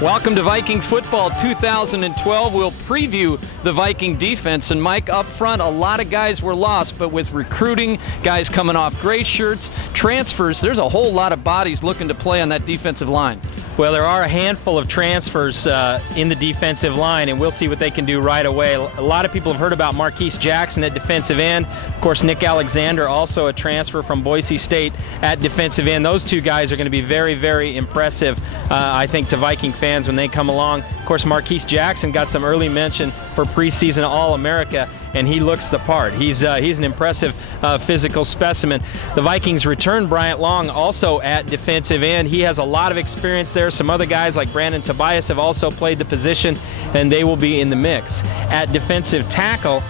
Welcome to Viking Football 2012. We'll preview the Viking defense. And Mike, up front, a lot of guys were lost, but with recruiting, guys coming off gray shirts, transfers, there's a whole lot of bodies looking to play on that defensive line. Well, there are a handful of transfers in the defensive line, and we'll see what they can do right away. A lot of people have heard about Marquise Jackson at defensive end. Of course, Nick Alexander, also a transfer from Boise State at defensive end. Those two guys are going to be very, very impressive, I think, to Viking fans when they come along. Of course, Marquise Jackson got some early mention for preseason All-America, and he looks the part. He's an impressive physical specimen. The Vikings return Bryant Long also at defensive end. He has a lot of experience there. Some other guys like Brandon Tobias have also played the position, and they will be in the mix. At defensive tackle,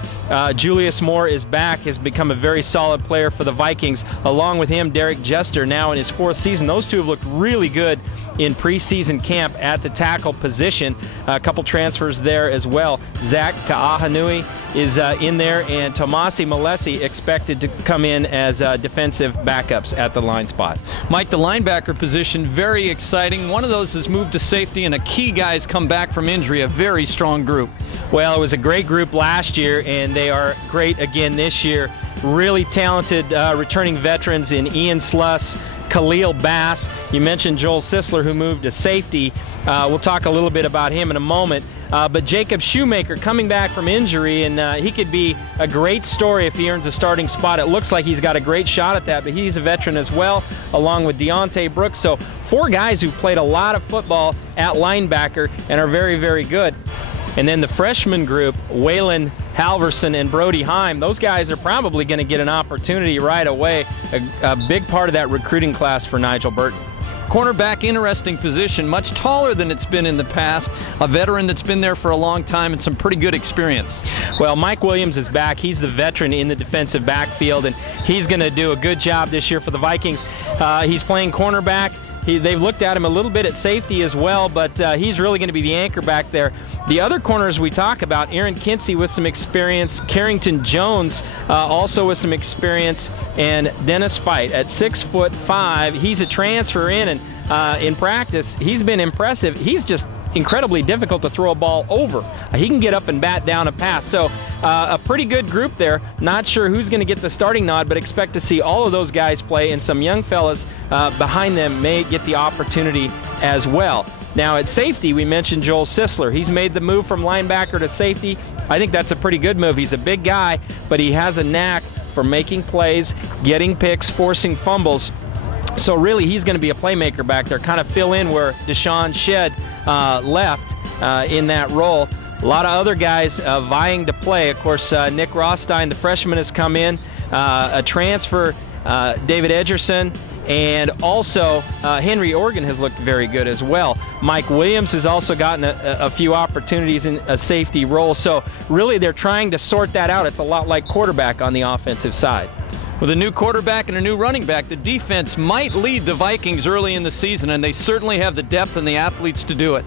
Julius Moore is back, has become a very solid player for the Vikings. Along with him, Derek Jester, now in his fourth season. Those two have looked really good in preseason camp at the tackle position. A couple transfers there as well. Zach Ka'ahanui is in there, and Tomasi Malesi expected to come in as defensive backups at the line spot. Mike, the linebacker position, very exciting. One of those has moved to safety, and a key guy's come back from injury, a very strong group. Well, it was a great group last year, and they are great again this year. Really talented returning veterans in Ian Sluss, Khalil Bass. You mentioned Joel Sisler, who moved to safety. We'll talk a little bit about him in a moment. But Jacob Shoemaker coming back from injury, and he could be a great story if he earns a starting spot. It looks like he's got a great shot at that, but he's a veteran as well, along with Deontay Brooks. So 4 guys who played a lot of football at linebacker and are very, very good. And then the freshman group, Waylon Halverson and Brody Heim, those guys are probably going to get an opportunity right away. A big part of that recruiting class for Nigel Burton. Cornerback, interesting position, much taller than it's been in the past. A veteran that's been there for a long time and some pretty good experience. Well, Mike Williams is back. He's the veteran in the defensive backfield, and he's going to do a good job this year for the Vikings. He's playing cornerback. They've looked at him a little bit at safety as well, but he's really going to be the anchor back there. The other corners we talk about, Aaron Kinsey with some experience, Carrington Jones also with some experience, and Dennis Fight at 6'5". He's a transfer in, and in practice, he's been impressive. He's just incredibly difficult to throw a ball over. He can get up and bat down a pass. So a pretty good group there. Not sure who's going to get the starting nod, but expect to see all of those guys play, and some young fellas behind them may get the opportunity as well. Now at safety, we mentioned Joel Sisler. He's made the move from linebacker to safety. I think that's a pretty good move. He's a big guy, but he has a knack for making plays, getting picks, forcing fumbles. So really, he's going to be a playmaker back there, kind of fill in where Deshaun Shedd left in that role. A lot of other guys vying to play. Of course, Nick Rothstein, the freshman, has come in. A transfer, David Edgerson, and also Henry Organ has looked very good as well. Mike Williams has also gotten a few opportunities in a safety role. So really, they're trying to sort that out. It's a lot like quarterback on the offensive side. With a new quarterback and a new running back, the defense might lead the Vikings early in the season, and they certainly have the depth and the athletes to do it.